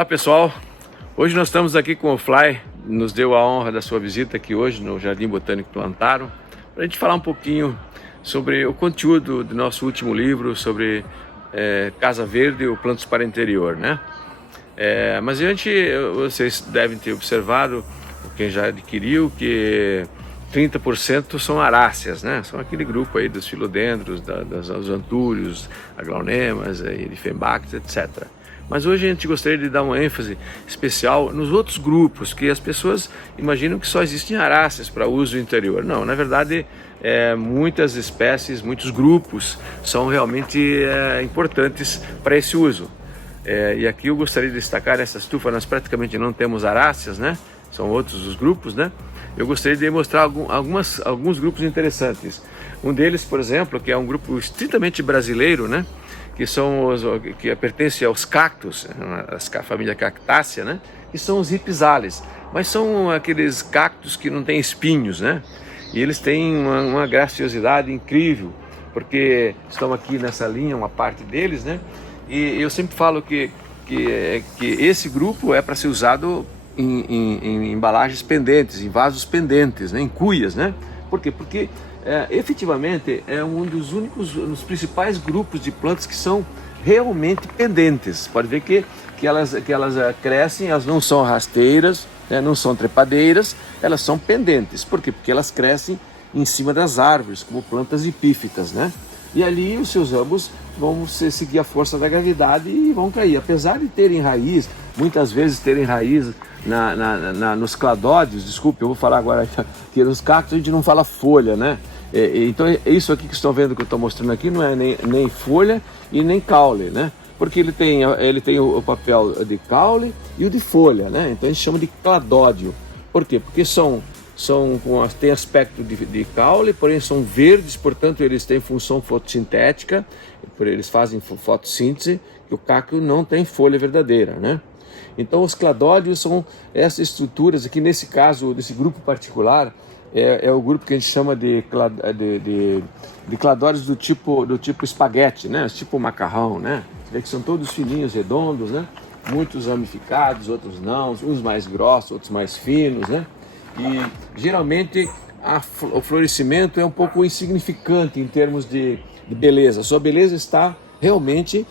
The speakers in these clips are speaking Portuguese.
Olá pessoal, hoje nós estamos aqui com o Fly, nos deu a honra da sua visita aqui hoje no Jardim Botânico Plantaro, para a gente falar um pouquinho sobre o conteúdo do nosso último livro sobre Casa Verde ou Plantas para Interior, né? Mas antes, vocês devem ter observado, quem já adquiriu, que 30% são aráceas, né? São aquele grupo aí dos filodendros, dos antúrios, aglaonemas, erifembactes, etc. Mas hoje a gente gostaria de dar uma ênfase especial nos outros grupos, que as pessoas imaginam que só existem aráceas para uso interior. Não, na verdade, muitas espécies, muitos grupos são realmente importantes para esse uso. E aqui eu gostaria de destacar nessa estufa, nós praticamente não temos aráceas, né? São outros os grupos, né? Eu gostaria de mostrar alguns grupos interessantes. Um deles, por exemplo, que é um grupo estritamente brasileiro, né? Que pertence aos cactos, a família Cactácea, né? Que são os ripizales, mas são aqueles cactos que não têm espinhos, né? E eles têm uma graciosidade incrível, porque estão aqui nessa linha, uma parte deles, né? E eu sempre falo que esse grupo é para ser usado em embalagens pendentes, em vasos pendentes, né? Em cuias, né? Por quê? Porque efetivamente é um dos principais grupos de plantas que são realmente pendentes. Pode ver que elas crescem, elas não são rasteiras, né, não são trepadeiras, elas são pendentes. Por quê? Porque elas crescem em cima das árvores, como plantas epífitas, né? E ali os seus ramos vão seguir a força da gravidade e vão cair. Apesar de terem raiz, muitas vezes terem raiz nos cladódios, desculpe, eu vou falar agora que nos cactos a gente não fala folha, né? Então isso aqui que estão vendo que eu estou mostrando aqui não é nem folha e nem caule, né? Porque ele tem o papel de caule e o de folha, né? Então a gente chama de cladódio. Por quê? Porque têm aspecto de caule, porém são verdes, portanto eles têm função fotossintética, eles fazem fotossíntese, que o cacto não tem folha verdadeira, né? Então os cladódios são essas estruturas aqui, nesse caso, desse grupo particular, é o grupo que a gente chama de cladódios do tipo espaguete, né? Tipo macarrão, né? Você vê que são todos fininhos, redondos, né? Muitos ramificados, outros não, uns mais grossos, outros mais finos, né? E geralmente o florescimento é um pouco insignificante em termos de beleza. A sua beleza está realmente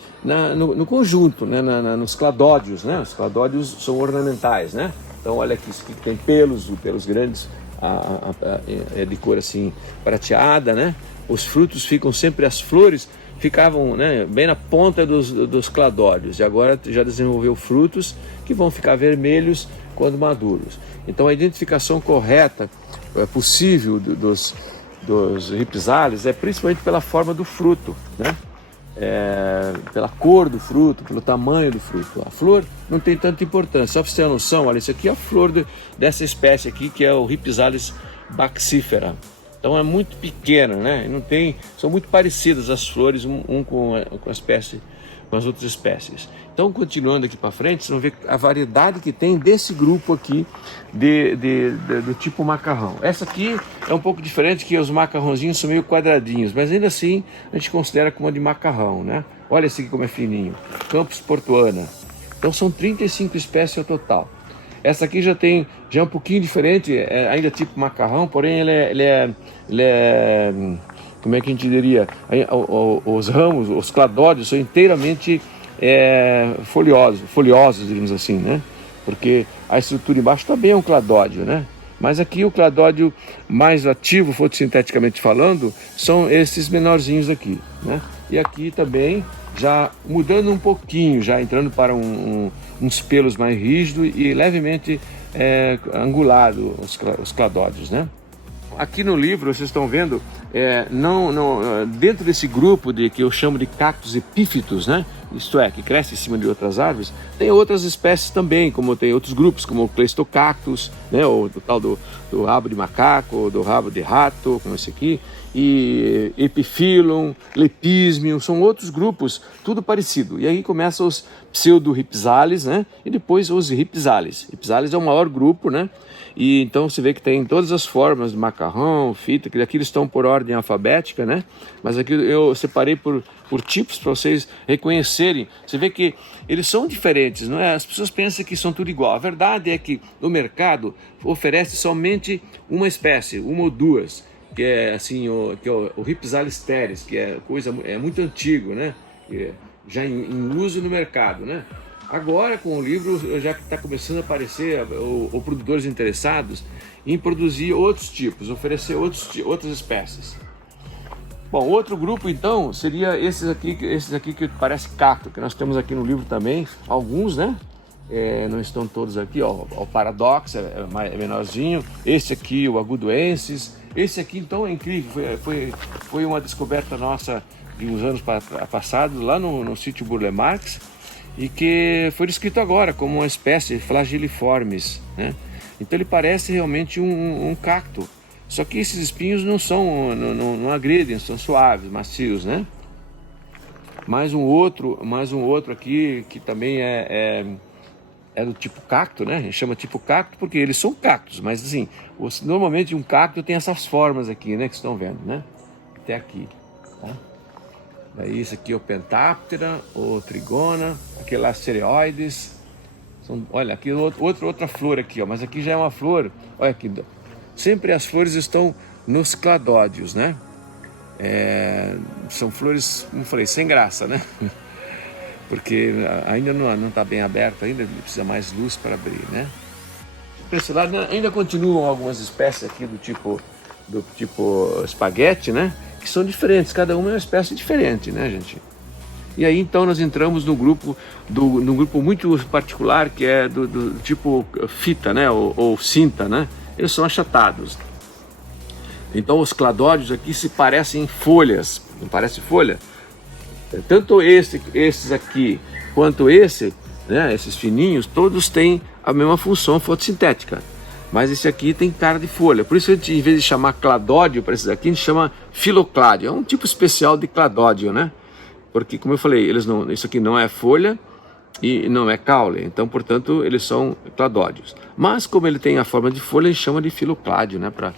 no conjunto, né? Nos cladódios, né? Os cladódios são ornamentais, né? Então olha aqui, isso aqui tem pelos grandes, é de cor assim prateada, né? Os frutos ficam sempre, as flores ficavam, né, bem na ponta dos cladódios, e agora já desenvolveu frutos que vão ficar vermelhos quando maduros. Então a identificação correta possível dos ripizales é principalmente pela forma do fruto, né? Pela cor do fruto, pelo tamanho do fruto. A flor não tem tanta importância. Só para você ter uma noção, olha, isso aqui é a flor dessa espécie aqui, que é o Rhipizales baxífera. Então é muito pequena, né? São muito parecidas as flores com as outras espécies. Então, continuando aqui para frente, vocês vão ver a variedade que tem desse grupo aqui do tipo macarrão. Essa aqui é um pouco diferente, que os macarrãozinhos são meio quadradinhos, mas ainda assim a gente considera como de macarrão, né? Olha esse aqui como é fininho, Campos portuana. Então são 35 espécies ao total. Essa aqui já é um pouquinho diferente, ainda tipo macarrão, porém ele é como é que a gente diria? Os ramos, os cladódios são inteiramente folhosos, digamos assim, né? Porque a estrutura embaixo também é um cladódio, né? Mas aqui o cladódio mais ativo, fotossinteticamente falando, são esses menorzinhos aqui, né? E aqui também, já mudando um pouquinho, já entrando para uns pelos mais rígidos e levemente angulado os cladódios, né? Aqui no livro vocês estão vendo, dentro desse grupo que eu chamo de cactos epífitos, né? Isto é, que cresce em cima de outras árvores, tem outras espécies também, como tem outros grupos, como o Cleistocactus, né? Ou do tal do rabo de macaco, ou do rabo de rato, como esse aqui, e Epiphyllum, Lepismium, são outros grupos, tudo parecido. E aí começam os pseudo-ripizales, né? E depois os ripizales. Ripizales é o maior grupo, né? E então você vê que tem todas as formas de macarrão, fita, que aqui eles estão por ordem alfabética, né? Mas aqui eu separei por tipos para vocês reconhecerem. Você vê que eles são diferentes, não é? As pessoas pensam que são tudo igual. A verdade é que o mercado oferece somente uma espécie, uma ou duas, que é assim que é o Rhipsalis teres, que é muito antigo, né? Já em uso no mercado, né? Agora, com o livro, já está começando a aparecer ou produtores interessados em produzir outros tipos, oferecer outras espécies. Bom, outro grupo, então, seria esses aqui que parece cacto, que nós temos aqui no livro também, alguns, né? Não estão todos aqui, ó, o Paradox é menorzinho, esse aqui, o Agudoensis, esse aqui, então, é incrível, foi uma descoberta nossa de uns anos passados, lá no sítio Burle Marx, e que foi descrito agora como uma espécie flageliformes, né? Então ele parece realmente um cacto, só que esses espinhos não agridem, são suaves, macios, né? Mais um outro aqui que também é do tipo cacto, né? A gente chama tipo cacto porque eles são cactos, mas assim, normalmente um cacto tem essas formas aqui, né? Que estão vendo, né? Até aqui, tá? Daí esse aqui é o Pentáptera, o Trigona, aquele lá Cereoides. Olha, aqui outra flor aqui, ó, mas aqui já é uma flor, olha aqui, sempre as flores estão nos cladódios, né? São flores, como eu falei, sem graça, né? Porque ainda não está bem aberto, ainda precisa mais luz para abrir, né? Para esse lado ainda continuam algumas espécies aqui do tipo espaguete, né? Que são diferentes, cada uma é uma espécie diferente, né, gente? E aí então nós entramos num grupo muito particular que é do tipo fita, né? Ou cinta, né? Eles são achatados. Então os cladódios aqui se parecem folhas, não parece folha? Tanto esses aqui quanto esse, né? Esses fininhos, todos têm a mesma função fotossintética. Mas esse aqui tem cara de folha. Por isso, a gente, em vez de chamar cladódio para esses aqui, a gente chama filocládio. É um tipo especial de cladódio, né? Porque, como eu falei, isso aqui não é folha e não é caule. Então, portanto, eles são cladódios. Mas, como ele tem a forma de folha, a gente chama de filocládio, né? Para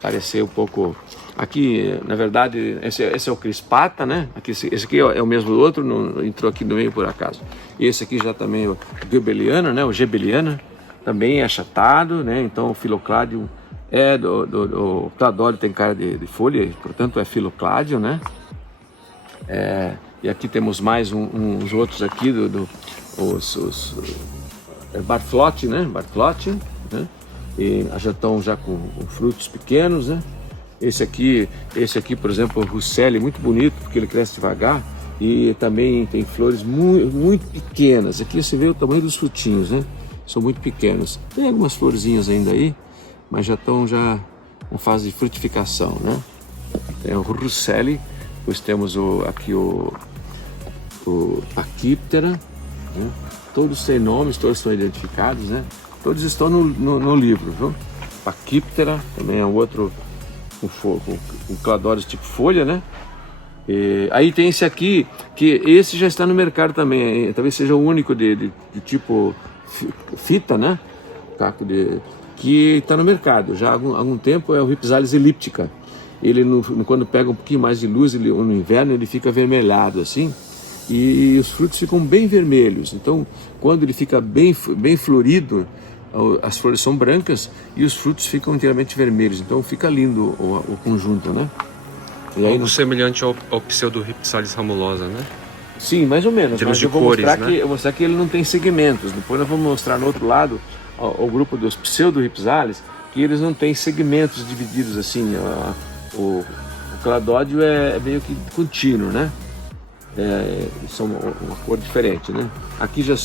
parecer um pouco... Aqui, na verdade, esse é o crispata, né? Esse aqui é o mesmo do outro, entrou aqui no meio por acaso. E esse aqui já também é o Goebbeliana, né? O Gebeliana. Também é achatado, né? Então o filocládio o cladódio tem cara de folha, portanto é filocládio, né? E aqui temos mais uns outros aqui os Bartholotti, né? Bartholotti, né? E já estão com frutos pequenos, né? Esse aqui, por exemplo, o Russelli, muito bonito porque ele cresce devagar e também tem flores muito, muito pequenas. Aqui você vê o tamanho dos frutinhos, né? São muito pequenos. Tem algumas florzinhas ainda aí, mas já estão em fase de frutificação, né? Tem o Russelli, depois temos aqui o Pachyptera, né? Todos têm nomes, todos estão identificados, né? Todos estão no livro, viu? Pachyptera também é um outro com cladódios tipo folha, né? E aí tem esse aqui, que esse já está no mercado também, talvez seja o único de tipo fita, né? Que está no mercado já há algum tempo, é o Rhipsalis elliptica. Ele quando pega um pouquinho mais de luz, no inverno ele fica avermelhado assim, e os frutos ficam bem vermelhos. Então quando ele fica bem florido, as flores são brancas e os frutos ficam inteiramente vermelhos. Então fica lindo o conjunto, né? E aí, algo semelhante ao pseudo Rhipsalis ramulosa, né? Sim, mais ou menos, mas eu vou cores, mostrar que ele não tem segmentos. Depois nós vamos mostrar no outro lado o grupo dos pseudo-rhipsalis, que eles não têm segmentos divididos assim. O cladódio é meio que contínuo, né? São uma cor diferente, né? Aqui já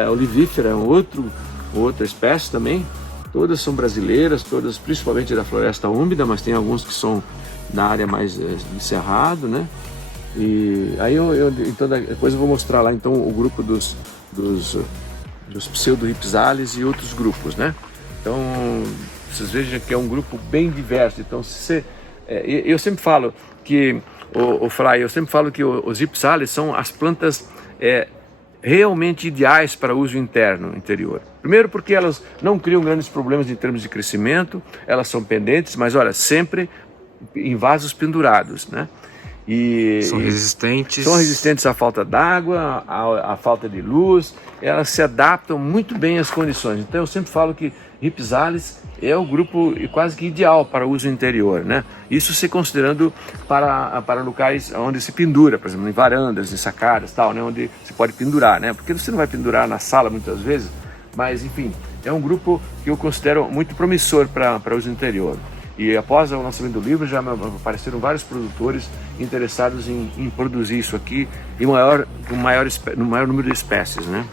é olivífera, é outra espécie também. Todas são brasileiras, todas principalmente da floresta úmida, mas tem alguns que são na área mais de cerrado, né? E aí então depois eu vou mostrar lá então o grupo dos pseudo-rhipsalis e outros grupos, né? Então vocês vejam que é um grupo bem diverso. Então eu sempre falo que os rhipsalis são as plantas realmente ideais para uso interno, interior. Primeiro porque elas não criam grandes problemas em termos de crescimento, elas são pendentes, mas olha, sempre em vasos pendurados, né? São resistentes. São resistentes à falta d'água, à falta de luz, elas se adaptam muito bem às condições. Então eu sempre falo que Rhipsalis é o grupo quase que ideal para uso interior, né? Isso se considerando para locais onde se pendura, por exemplo, em varandas, em sacadas, tal, né? Onde se pode pendurar, né? Porque você não vai pendurar na sala muitas vezes, mas enfim, é um grupo que eu considero muito promissor para uso interior. E após o lançamento do livro já apareceram vários produtores interessados em produzir isso aqui no maior número de espécies, né?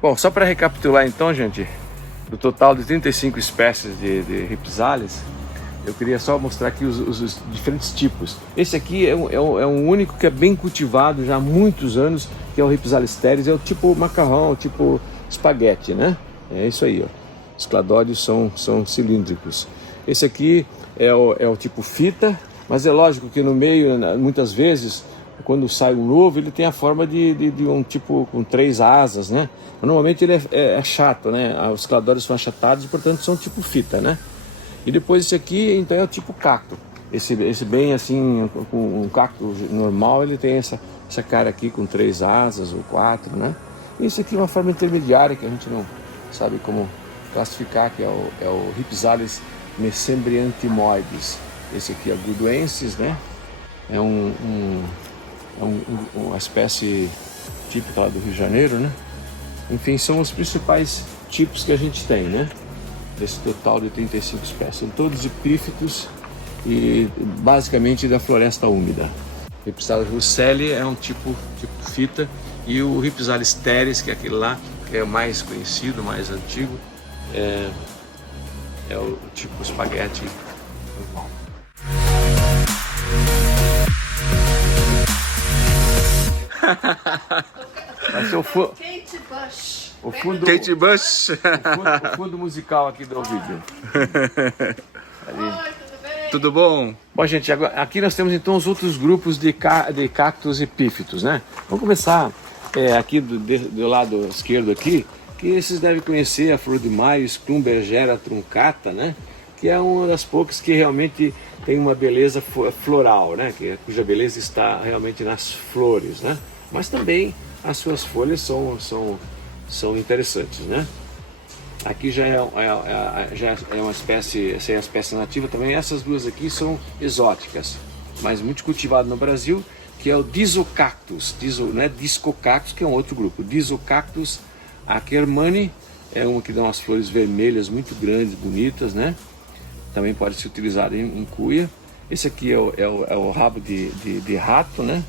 Bom, só para recapitular então, gente, do total de 35 espécies de Rhipsalis, eu queria só mostrar aqui os diferentes tipos. Esse aqui é um único que é bem cultivado já há muitos anos, que é o Rhipsalis teres, é o tipo macarrão, o tipo espaguete, né? É isso aí, ó. Os cladódios são cilíndricos. Esse aqui é o tipo fita, mas é lógico que no meio, muitas vezes, quando sai um novo, ele tem a forma de um tipo com 3 asas, né? Normalmente ele é chato, né? Os cladódios são achatados e, portanto, são tipo fita, né? E depois esse aqui, então, é o tipo cacto. Esse bem assim, com um cacto normal, ele tem essa cara aqui com 3 asas ou 4, né? E esse aqui é uma forma intermediária que a gente não sabe como classificar, que é o Rhipsalis mesembriantimoides. Esse aqui é agudoensis, né? É uma espécie típica lá do Rio de Janeiro, né? Enfim, são os principais tipos que a gente tem, né? Desse total de 35 espécies. São todos epífitos e basicamente da floresta úmida. O Rhipsalis russelli é um tipo fita, e o Rhipsalis teres, que é aquele lá, que é o mais conhecido, mais antigo, é o tipo espaguete. Vai ser o Kate Bush. o fundo musical aqui do vídeo. Oi, tudo bem? Tudo bom? Bom, gente, aqui nós temos então os outros grupos de cactos epífitos, né? Vamos começar aqui do lado esquerdo aqui, que vocês devem conhecer a flor de maio, Schlumbergera truncata, né? Que é uma das poucas que realmente tem uma beleza floral, né? Cuja beleza está realmente nas flores, né? Mas também as suas folhas são interessantes, né? Aqui já é uma espécie, essa é a espécie nativa também. Essas duas aqui são exóticas, mas muito cultivado no Brasil, que é o Disocactus, não é Discocactus, que é um outro grupo. Disocactus ackermanni é uma que dá umas flores vermelhas muito grandes, bonitas, né? Também pode ser utilizado em cuia. Esse aqui é o rabo de rato, né?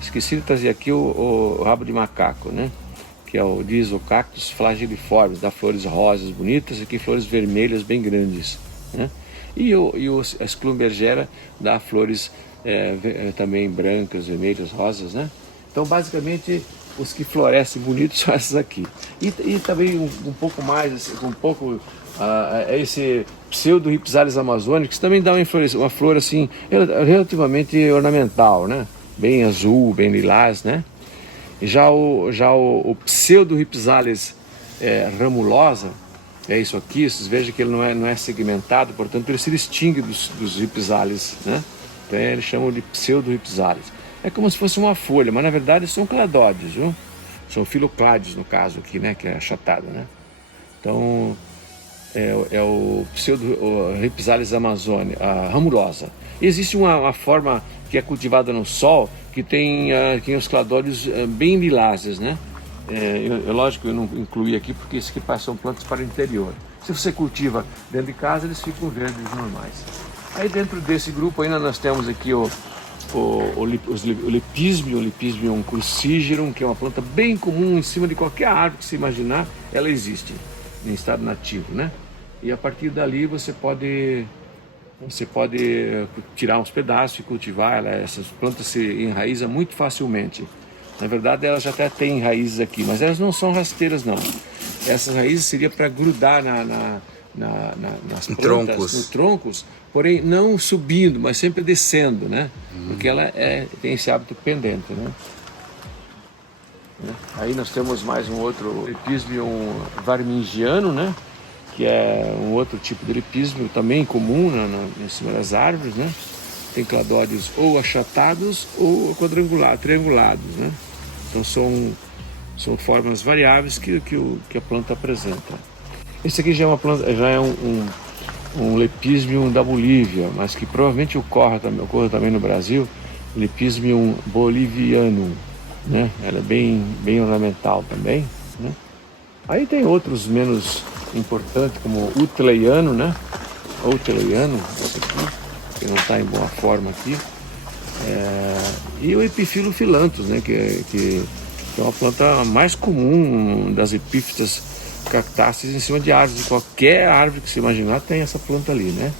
Esqueci de trazer aqui o rabo de macaco, né? Que é o Disocactus flageliformes, dá flores rosas bonitas, aqui flores vermelhas bem grandes, né? E a Schlumbergera dá flores também brancas, vermelhas, rosas, né? Então basicamente os que florescem bonitos são essas aqui. E também um pouco mais, esse pseudo Rhipsalis amazonicus, que também dá uma flor assim relativamente ornamental, né? Bem azul, bem lilás, né? Já o pseudo Rhipsalis ramulosa, é isso aqui, vocês vejam que ele não é segmentado, portanto ele se distingue dos Rhipsalis, né? Então eles chamam de pseudo Rhipsalis. É como se fosse uma folha, mas na verdade são cladódios, viu? São filocládios no caso aqui, né? Que é achatado, né? Então é o pseudo Rhipsalis ramulosa. Existe uma forma que é cultivada no sol, que tem os cladódios bem lilazes, né? Lógico que eu não incluí aqui porque isso aqui são plantas para o interior. Se você cultiva dentro de casa, eles ficam verdes normais. Aí dentro desse grupo ainda nós temos aqui o Lepismium crucigerum, que é uma planta bem comum em cima de qualquer árvore que você imaginar, ela existe em estado nativo, né? E a partir dali você pode tirar uns pedaços e cultivar ela. Essas plantas se enraizam muito facilmente. Na verdade, elas já até têm raízes aqui, mas elas não são rasteiras, não. Essas raízes seriam para grudar nas plantas, troncos. nos troncos, porém não subindo, mas sempre descendo, né? Porque ela tem esse hábito pendente, né? Aí nós temos mais um outro Lepismium varmingiano, né? Que é um outro tipo de lepismio também comum em cima das árvores, né? Tem cladódios ou achatados ou triangulados, né? Então são formas variáveis que a planta apresenta. Esse aqui já é um Lepismium da Bolívia, mas que provavelmente ocorra também no Brasil, Lepismium bolivianum, né? Ela é bem ornamental também, né? Aí tem outros menos importantes, como o Utleiano, né? Utleiano, esse aqui, que não está em boa forma aqui. E o Epiphyllophylanthus, né? Que é uma planta mais comum das epífitas cactáceas em cima de árvores. De qualquer árvore que você imaginar tem essa planta ali, né?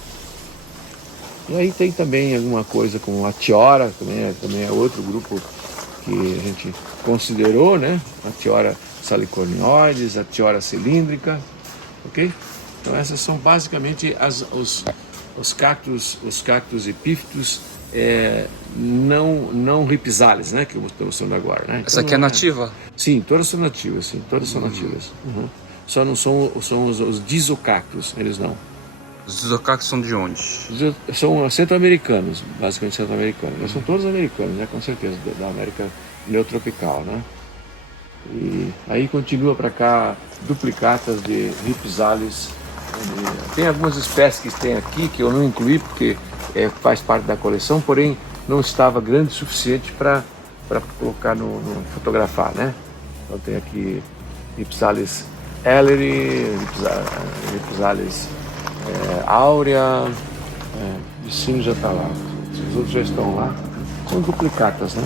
E aí tem também alguma coisa como a Tiora, também é outro grupo que a gente considerou, né? A Tiora salicornioides, a Tiora cilíndrica, ok? Então essas são basicamente os cactos epífitos não ripizales, né? Que eu estou mostrando agora, né? Então, essa aqui é nativa? Sim, todas são nativas, sim, todas são nativas. Só não são os disocactos, eles não. Os disocactos são de onde? São centro-americanos, basicamente centro-americanos. Mas são todos americanos, né? Com certeza, da América neotropical, né? E aí continua para cá duplicatas de ripizales. Tem algumas espécies que tem aqui que eu não incluí porque faz parte da coleção, porém não estava grande o suficiente para colocar no fotografar, né? Então tem aqui Ripsalis ellery, Ripsalis áurea, vizinho já está lá, os outros já estão lá, são duplicatas, né?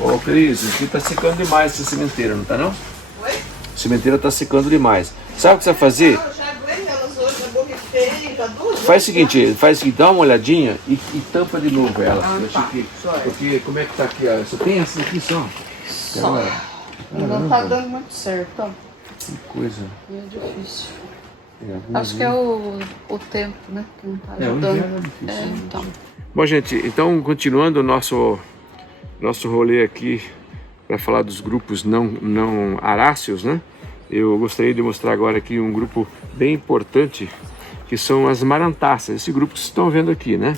Ô Cris, aqui está secando demais essa sementeira, não está não? Oi? A sementeira está secando demais. Sabe o que você vai fazer? Não, eu já aguei elas hoje, já borrifei, já duas. Faz o seguinte, dá uma olhadinha e tampa de novo ela. Porque como é que tá aqui? Você tem essa aqui só? Só. E não tá dando muito certo, ó. Que coisa. É difícil. Acho que é o tempo, né? Que não tá ajudando. O inverno é difícil. Então. Bom, gente, então continuando o nosso rolê aqui para falar dos grupos não aráceos, né? Eu gostaria de mostrar agora aqui um grupo bem importante, que são as marantáceas. Esse grupo que vocês estão vendo aqui, né?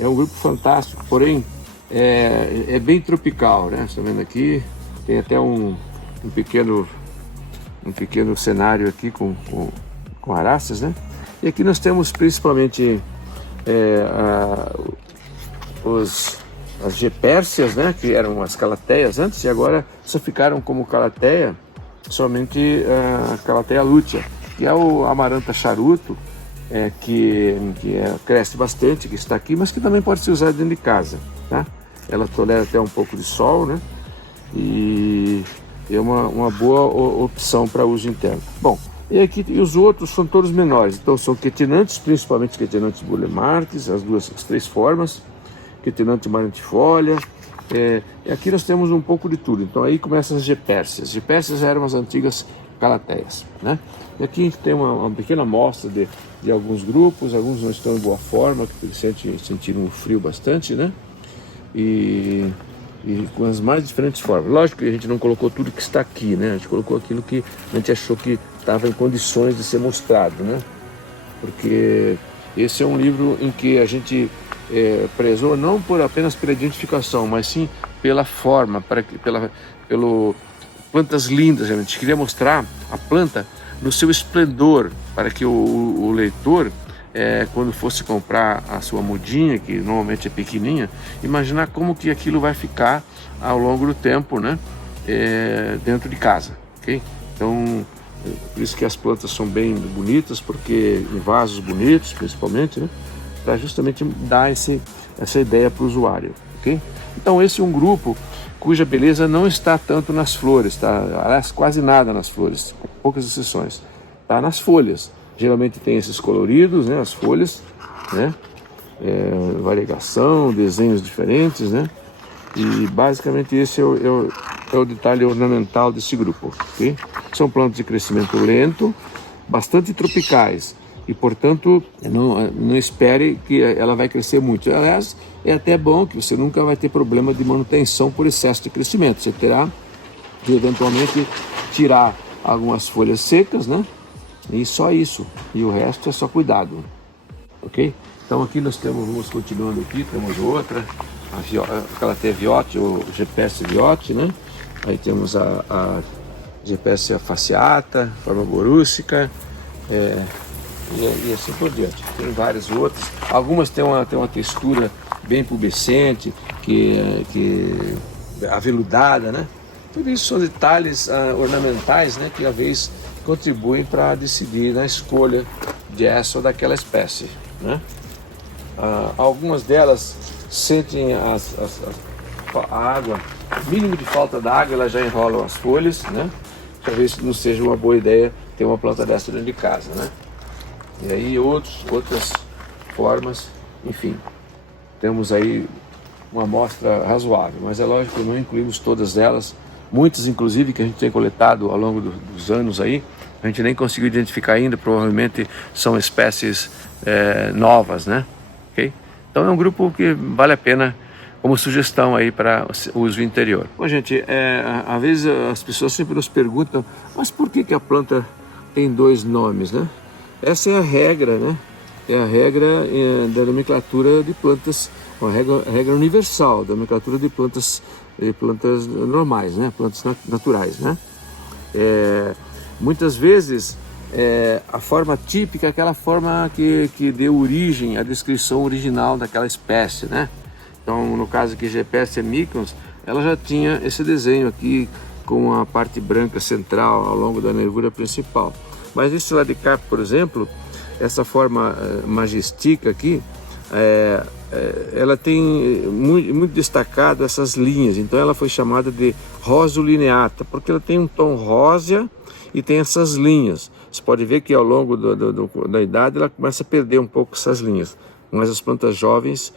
É um grupo fantástico, porém é bem tropical, né? Vocês estão vendo aqui, tem até um pequeno cenário aqui com aráceas, né? E aqui nós temos principalmente as gepérsias, né? Que eram as calateias antes e agora só ficaram como calateia somente a calateia lútea, que é a amaranta charuto, que cresce bastante, que está aqui, mas que também pode ser usada dentro de casa, tá? Ela tolera até um pouco de sol, né? E é uma boa opção para uso interno. Bom, e aqui os outros são todos menores, então são quetinantes, principalmente quetinantes bulemartes, as três formas, quetinante marantifolia. E aqui nós temos um pouco de tudo. Então aí começam as gepérsias. Gepérsias eram as antigas calateias, né? E aqui a gente tem uma pequena amostra de alguns grupos, alguns não estão em boa forma, que sentiram frio bastante, né? E com as mais diferentes formas. Lógico que a gente não colocou tudo que está aqui, né? A gente colocou aquilo que a gente achou que estava em condições de ser mostrado, né? Porque esse é um livro em que a gente prezou não apenas pela identificação, mas sim pela forma, pelo plantas lindas. A gente queria mostrar a planta no seu esplendor, para que o leitor, quando fosse comprar a sua mudinha, que normalmente é pequenininha, imaginar como que aquilo vai ficar ao longo do tempo, né? Dentro de casa, ok? Então, por isso que as plantas são bem bonitas, porque em vasos bonitos, principalmente, né? Para justamente dar essa ideia para o usuário, ok? Então esse é um grupo cuja beleza não está tanto nas flores, tá? Aliás, quase nada nas flores, com poucas exceções, tá? Nas folhas, geralmente tem esses coloridos, né? As folhas, né? Variegação, desenhos diferentes, né? E basicamente esse é o detalhe ornamental desse grupo, ok? São plantas de crescimento lento, bastante tropicais e, portanto, não espere que ela vai crescer muito. Aliás, é até bom que você nunca vai ter problema de manutenção por excesso de crescimento. Você terá de eventualmente tirar algumas folhas secas, né? E só isso. E o resto é só cuidado, ok? Então aqui nós temos, vamos continuando aqui, temos outra, aquela Viotti, ou Gepessia Viotti, né? Aí temos a Gepessia fasciata, forma borústica, e assim por diante. Tem várias outras. Algumas têm uma textura bem pubescente, que aveludada, né? Tudo isso são detalhes ornamentais, né? Que às vezes contribuem para decidir na escolha dessa ou daquela espécie, né? Algumas delas sentem a água, mínimo de falta d'água, elas já enrolam as folhas, né? Talvez não seja uma boa ideia ter uma planta dessa dentro de casa, né? E aí outras formas, enfim, temos aí uma amostra razoável, mas é lógico que não incluímos todas elas, muitas inclusive que a gente tem coletado ao longo dos anos aí, a gente nem conseguiu identificar ainda, provavelmente são espécies novas, né? Okay? Então é um grupo que vale a pena como sugestão aí para uso interior. Bom, gente, às vezes as pessoas sempre nos perguntam, mas por que a planta tem dois nomes, né? Essa é a regra, né? É a regra da nomenclatura de plantas, uma regra universal da nomenclatura de plantas normais, né? Plantas naturais, né? Muitas vezes a forma típica é aquela forma que deu origem à descrição original daquela espécie, né? Então, no caso aqui, Gepessia micans, ela já tinha esse desenho aqui com a parte branca central ao longo da nervura principal. Mas esse lá de cá, por exemplo, essa forma majestica aqui, ela tem muito destacado essas linhas. Então ela foi chamada de rosolineata, porque ela tem um tom rósea e tem essas linhas. Você pode ver que ao longo da idade ela começa a perder um pouco essas linhas, mas as plantas jovens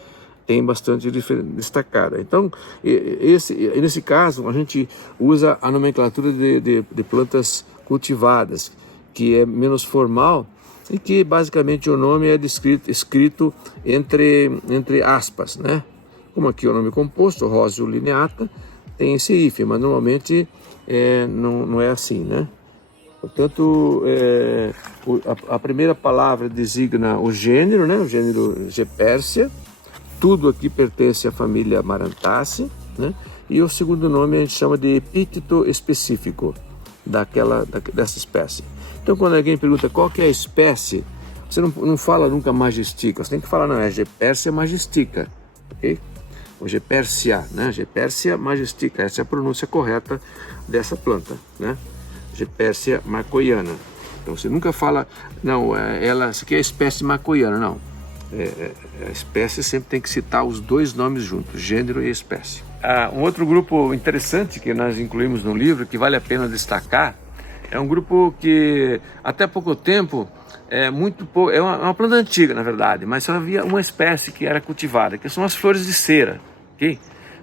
têm bastante destacada. Então, nesse caso, a gente usa a nomenclatura de plantas cultivadas, que é menos formal e que basicamente o nome é escrito entre aspas, né? Como aqui o nome composto, rosolineata, tem esse hífen, mas normalmente não é assim, né? Portanto, a primeira palavra designa o gênero, né? O gênero Gepessia. Tudo aqui pertence à família Marantaceae, né? E o segundo nome a gente chama de epíteto específico dessa espécie. Então, quando alguém pergunta qual que é a espécie, você não fala nunca majestica, você tem que falar, não, é Gepessia majestica, ok? Ou Gepessia, né? Gepessia majestica, essa é a pronúncia correta dessa planta, né? Gepessia marcoiana. Então, você nunca fala, não, essa aqui é a espécie marcoiana, não. A espécie sempre tem que citar os dois nomes juntos, gênero e espécie. Um outro grupo interessante que nós incluímos no livro, que vale a pena destacar, é um grupo que até pouco tempo é uma planta antiga, na verdade, mas só havia uma espécie que era cultivada, que são as flores de cera, ok?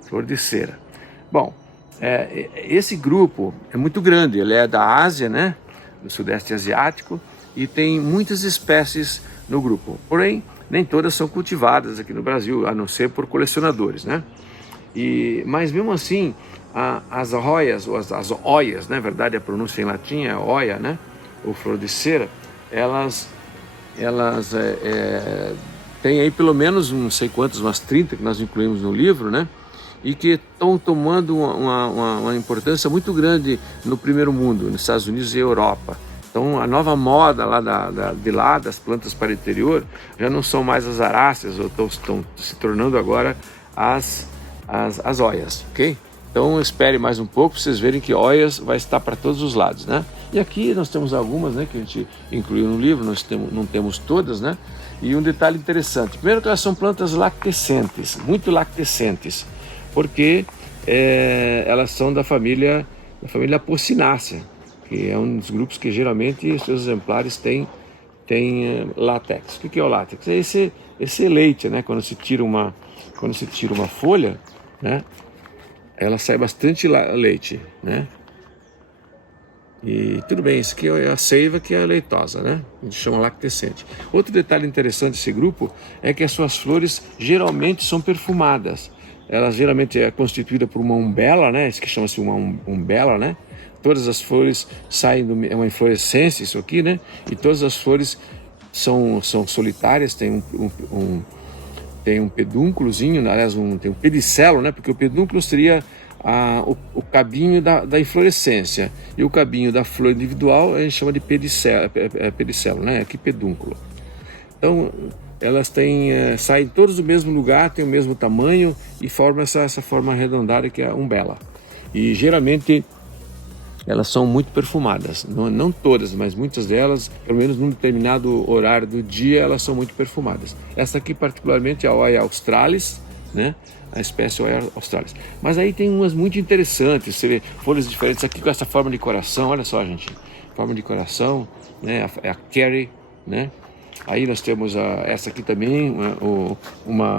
Flor de cera. Bom, esse grupo é muito grande, ele é da Ásia, né? Do Sudeste Asiático, e tem muitas espécies no grupo, porém nem todas são cultivadas aqui no Brasil, a não ser por colecionadores, né? Mas mesmo assim, as arroias, ou as oias, na verdade a pronúncia em latim é oia, né? Ou flor de cera, elas têm aí pelo menos não sei quantas, umas 30 que nós incluímos no livro, né? E que estão tomando uma importância muito grande no primeiro mundo, nos Estados Unidos e Europa. Então a nova moda lá das plantas para o interior já não são mais as aráceas, ou estão se tornando agora as oias, ok? Então espere mais um pouco para vocês verem que oias vai estar para todos os lados, né? E aqui nós temos algumas, né, que a gente incluiu no livro, não temos todas, né? E um detalhe interessante, primeiro que elas são plantas lactescentes, muito lactescentes, porque elas são da família Apocynaceae, que é um dos grupos que geralmente os seus exemplares têm látex. O que é o látex? É esse leite, né? Quando se tira uma folha, né? Ela sai bastante leite, né? E tudo bem, isso aqui é a seiva, que é a leitosa, né? A gente chama lactescente. Outro detalhe interessante desse grupo é que as suas flores geralmente são perfumadas. Ela geralmente é constituída por uma umbela, né? Isso que chama-se uma umbela, né? Todas as flores saem é uma inflorescência, isso aqui, né? E todas as flores são solitárias, tem um pedúnculozinho, aliás, tem um pedicelo, né? Porque o pedúnculo seria o cabinho da inflorescência, e o cabinho da flor individual a gente chama de pedicelo, né? Aqui pedúnculo. Então elas saem todas do mesmo lugar, têm o mesmo tamanho e formam essa forma arredondada que é a umbela. E geralmente elas são muito perfumadas, não todas, mas muitas delas, pelo menos num determinado horário do dia, elas são muito perfumadas. Essa aqui particularmente é a Oia australis, né? A espécie Oia australis. Mas aí tem umas muito interessantes, você vê folhas diferentes aqui com essa forma de coração, olha só, gente, forma de coração, né? É a Carrie, né? Aí nós temos essa aqui também,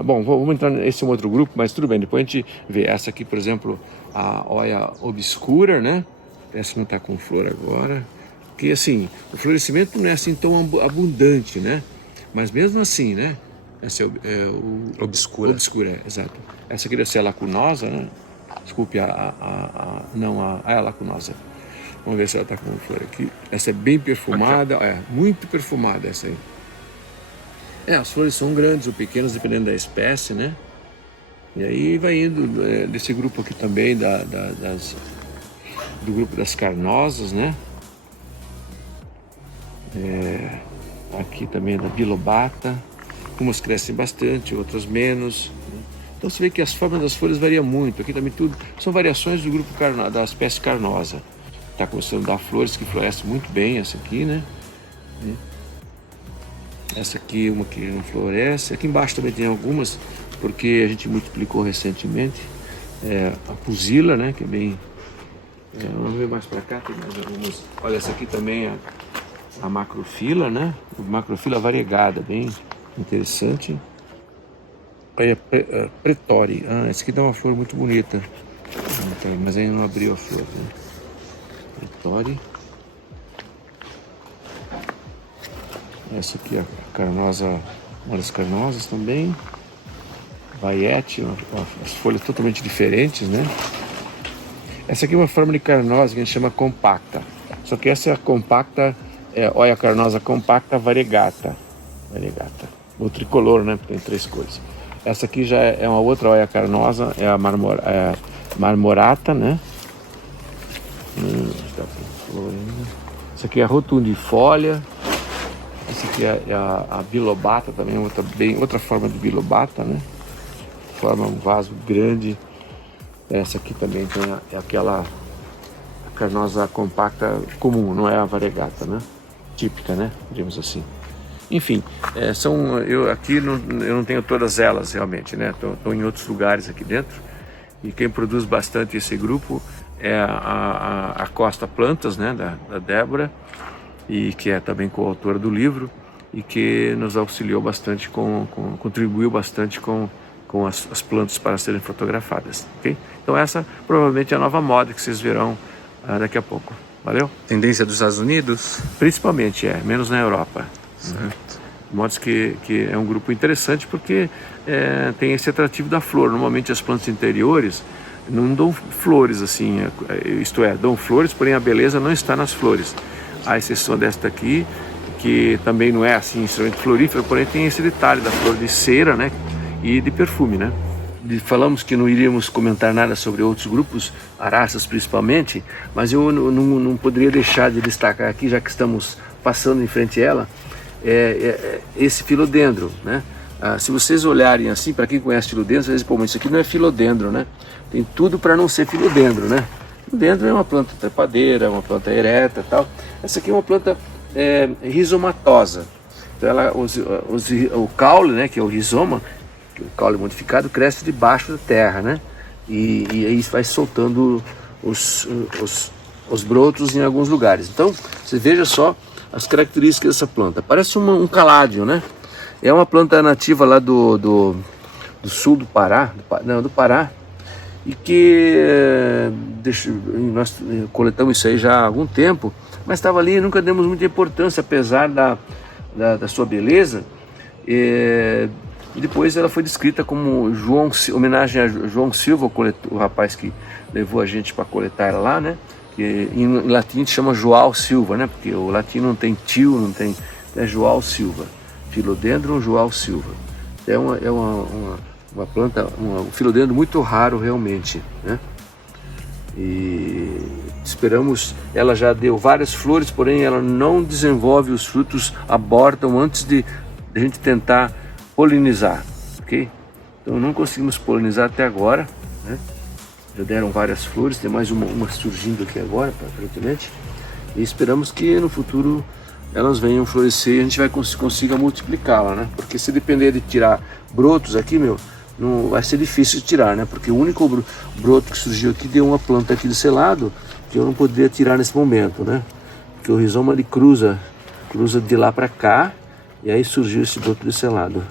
bom, vamos entrar nesse outro grupo, mas tudo bem, depois a gente vê essa aqui, por exemplo, a Oia obscura, né? Essa não está com flor agora, porque assim, o florescimento não é assim tão abundante, né? Mas mesmo assim, né? Essa Obscura. Obscura, exato. Essa aqui deve ser a lacunosa, né? Desculpe, não, a lacunosa. Vamos ver se ela está com flor aqui. Essa é bem perfumada, muito perfumada essa aí. As flores são grandes ou pequenas, dependendo da espécie, né? E aí vai indo desse grupo aqui também, do grupo das carnosas, né? Aqui também da bilobata. Umas crescem bastante, outras menos, né? Então você vê que as formas das folhas variam muito. Aqui também tudo são variações do grupo da espécie carnosa. Está começando a dar flores que florescem muito bem, essa aqui, né? Essa aqui, uma que não floresce. Aqui embaixo também tem algumas, porque a gente multiplicou recentemente. A pusila, né? Que é bem... vamos ver mais para cá, tem mais algumas. Olha, essa aqui também é a macrofila, né? Macrofila variegada, bem interessante. Aí a pretori. Essa aqui dá uma flor muito bonita. Mas ainda não abriu a flor, né? Pretori. Essa aqui é a carnosa, uma das carnosas também. Baiete, as folhas totalmente diferentes, né? Essa aqui é uma forma de carnosa que a gente chama compacta. Só que essa é a compacta, Oia carnosa compacta variegata. O tricolor, né? Tem 3 cores. Essa aqui já é uma outra Oia carnosa, é a marmorata, né? Essa aqui é a rotundifolia. Essa aqui é a bilobata também, outra forma de bilobata, né? Forma um vaso grande. Essa aqui também é aquela carnosa compacta comum, não é a variegata, né? Típica, né? Digamos assim. Enfim, eu aqui eu não tenho todas elas realmente, né? Estou em outros lugares aqui dentro. E quem produz bastante esse grupo é a Costa Plantas, né? Da Débora, e que é também coautora do livro e que nos auxiliou bastante, contribuiu bastante com as plantas para serem fotografadas, ok? Então essa provavelmente é a nova moda que vocês verão daqui a pouco. Valeu? Tendência dos Estados Unidos? Principalmente, menos na Europa. Certo. De modo que é um grupo interessante porque tem esse atrativo da flor. Normalmente as plantas interiores não dão flores assim, isto é, dão flores, porém a beleza não está nas flores. A exceção desta aqui, que também não é assim extremamente florífera, porém tem esse detalhe da flor de cera, né? E de perfume, né? Falamos que não iríamos comentar nada sobre outros grupos, araças principalmente, mas eu não poderia deixar de destacar aqui, já que estamos passando em frente a ela, esse filodendro, né? Se vocês olharem assim, para quem conhece filodendro, vocês dizem, pô, mas isso aqui não é filodendro, né? Tem tudo para não ser filodendro, né? Filodendro é uma planta trepadeira, uma planta ereta e tal. Essa aqui é uma planta rizomatosa. Então o caule, né, que é o rizoma, o caule modificado, cresce debaixo da terra, né? E aí vai soltando os brotos em alguns lugares. Então, você veja só as características dessa planta. Parece um caládio, né? É uma planta nativa lá do sul do Pará, do Pará, e que nós coletamos isso aí já há algum tempo, mas estava ali e nunca demos muita importância, apesar da sua beleza. E depois ela foi descrita como homenagem a João Silva, o rapaz que levou a gente para coletar ela lá, né? Que em latim se chama João Silva, né? Porque o latim não tem tio, não tem, é João Silva, Philodendron João Silva. É uma planta, um filodendro muito raro realmente, né? E esperamos, ela já deu várias flores, porém ela não desenvolve os frutos, abortam antes de a gente tentar polinizar, ok? Então não conseguimos polinizar até agora, né? Já deram várias flores, tem mais uma surgindo aqui agora, aparentemente, e esperamos que no futuro elas venham florescer e a gente vai consiga multiplicá-la, né? Porque se depender de tirar brotos aqui, não vai ser difícil de tirar, né? Porque o único broto que surgiu aqui deu uma planta aqui desse lado que eu não poderia tirar nesse momento, né? Porque o rizoma ele cruza de lá para cá e aí surgiu esse broto desse lado.